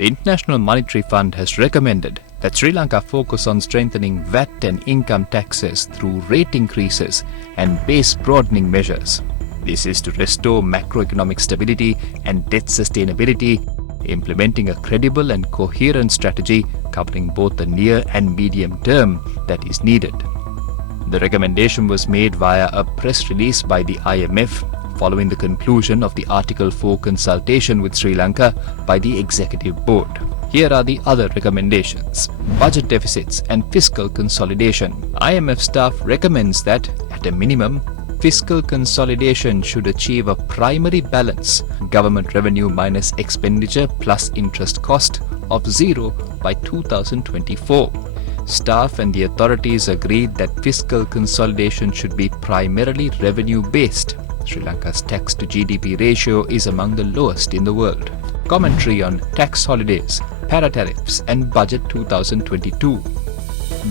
The International Monetary Fund has recommended that Sri Lanka focus on strengthening VAT and income taxes through rate increases and base broadening measures. This is to restore macroeconomic stability and debt sustainability, implementing a credible and coherent strategy covering both the near and medium term that is needed. The recommendation was made via a press release by the IMF following the conclusion of the Article 4 consultation with Sri Lanka by the Executive Board. Here are the other recommendations. Budget deficits and fiscal consolidation. IMF staff recommends that, at a minimum, fiscal consolidation should achieve a primary balance, government revenue minus expenditure plus interest cost, of 0 by 2024. Staff and the authorities agreed that fiscal consolidation should be primarily revenue-based. Sri Lanka's tax to GDP ratio is among the lowest in the world. Commentary on tax holidays, para-tariffs and budget 2022.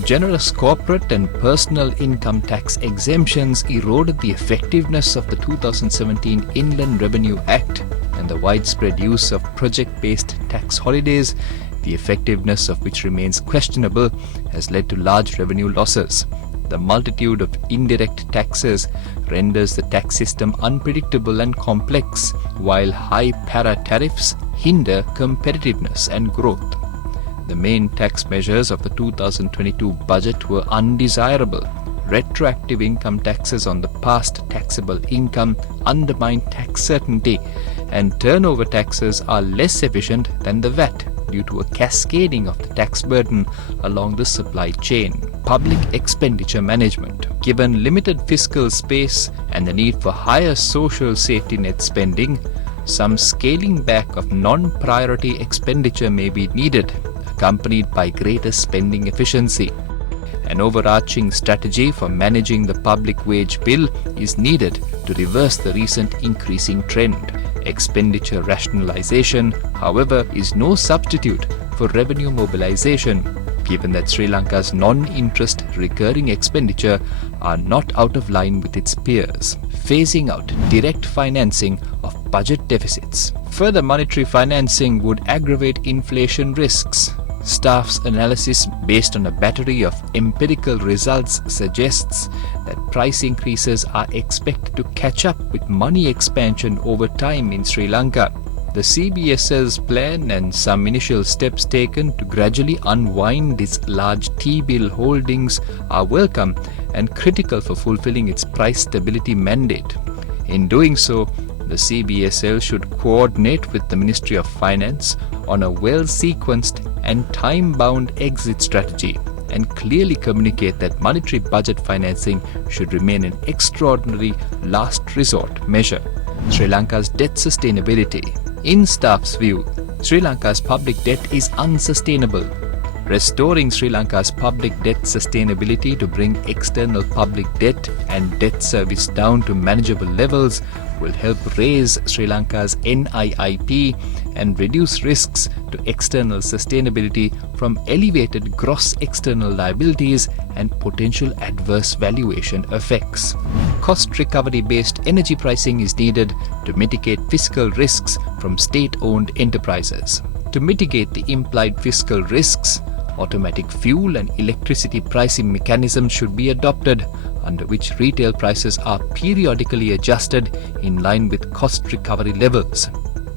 Generous corporate and personal income tax exemptions eroded the effectiveness of the 2017 Inland Revenue Act, and the widespread use of project-based tax holidays, the effectiveness of which remains questionable, has led to large revenue losses. The multitude of indirect taxes renders the tax system unpredictable and complex, while high para-tariffs hinder competitiveness and growth. The main tax measures of the 2022 budget were undesirable. Retroactive income taxes on the past taxable income undermine tax certainty, and turnover taxes are less efficient than the VAT due to a cascading of the tax burden along the supply chain. Public expenditure management. Given limited fiscal space and the need for higher social safety net spending, some scaling back of non-priority expenditure may be needed, accompanied by greater spending efficiency. An overarching strategy for managing the public wage bill is needed to reverse the recent increasing trend. Expenditure rationalization, however, is no substitute for revenue mobilization, given that Sri Lanka's non-interest recurring expenditure are not out of line with its peers. Phasing out direct financing of budget deficits. Further monetary financing would aggravate inflation risks. Staff's analysis based on a battery of empirical results suggests that price increases are expected to catch up with money expansion over time in Sri Lanka. The CBSL's plan and some initial steps taken to gradually unwind its large T-bill holdings are welcome and critical for fulfilling its price stability mandate. In doing so, the CBSL should coordinate with the Ministry of Finance on a well-sequenced and time-bound exit strategy and clearly communicate that monetary budget financing should remain an extraordinary last resort measure. Sri Lanka's debt sustainability. In staff's view, Sri Lanka's public debt is unsustainable. Restoring Sri Lanka's public debt sustainability to bring external public debt and debt service down to manageable levels will help raise Sri Lanka's NIIP and reduce risks to external sustainability from elevated gross external liabilities and potential adverse valuation effects. Cost recovery-based energy pricing is needed to mitigate fiscal risks from state-owned enterprises. To mitigate the implied fiscal risks, automatic fuel and electricity pricing mechanisms should be adopted, under which retail prices are periodically adjusted in line with cost recovery levels.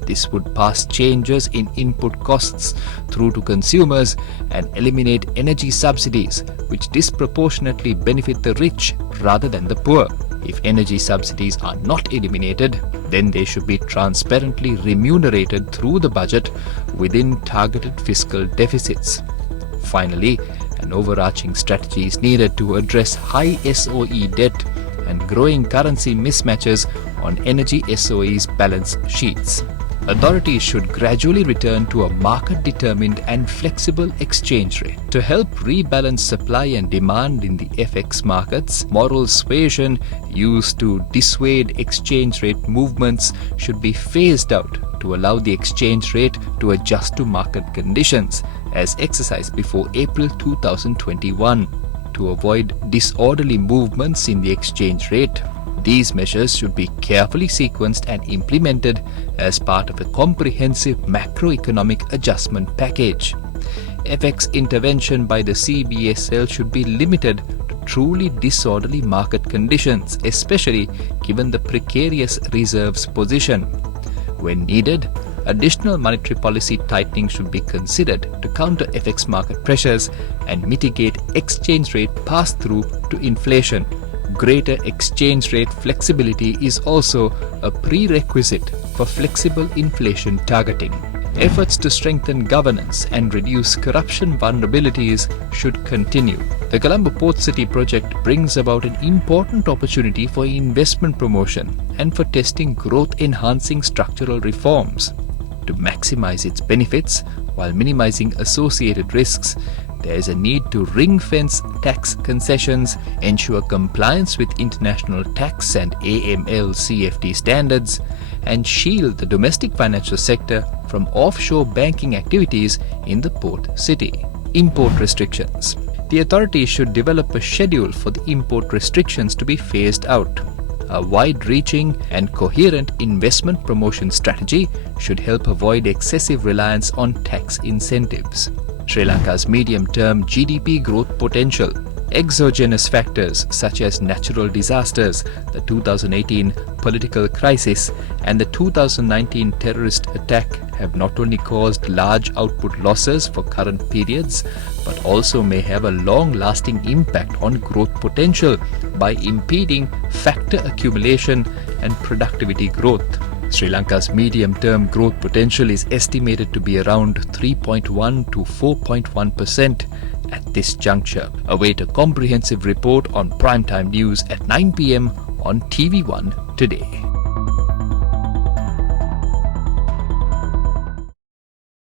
This would pass changes in input costs through to consumers and eliminate energy subsidies, which disproportionately benefit the rich rather than the poor. If energy subsidies are not eliminated, then they should be transparently remunerated through the budget within targeted fiscal deficits. Finally, an overarching strategy is needed to address high SOE debt and growing currency mismatches on energy SOE's balance sheets. Authorities should gradually return to a market-determined and flexible exchange rate. To help rebalance supply and demand in the FX markets, moral suasion used to dissuade exchange rate movements should be phased out to allow the exchange rate to adjust to market conditions, as exercised before April 2021. To avoid disorderly movements in the exchange rate, These measures should be carefully sequenced and implemented as part of a comprehensive macroeconomic adjustment package. FX intervention by the CBSL should be limited to truly disorderly market conditions, especially given the precarious reserves position. When needed, additional monetary policy tightening should be considered to counter FX market pressures and mitigate exchange rate pass-through to inflation. Greater exchange rate flexibility is also a prerequisite for flexible inflation targeting. Efforts to strengthen governance and reduce corruption vulnerabilities should continue. The Colombo Port City project brings about an important opportunity for investment promotion and for testing growth-enhancing structural reforms. To maximize its benefits while minimizing associated risks, there is a need to ring-fence tax concessions, ensure compliance with international tax and AML/CFT standards, and shield the domestic financial sector from offshore banking activities in the port city. Import restrictions. The authorities should develop a schedule for the import restrictions to be phased out. A wide-reaching and coherent investment promotion strategy should help avoid excessive reliance on tax incentives. Sri Lanka's medium-term GDP growth potential. Exogenous factors such as natural disasters, the 2018 political crisis, and the 2019 terrorist attack have not only caused large output losses for current periods, but also may have a long-lasting impact on growth potential by impeding factor accumulation and productivity growth. Sri Lanka's medium-term growth potential is estimated to be around 3.1 to 4.1% at this juncture. Await a comprehensive report on primetime news at 9 p.m. on TV1 today.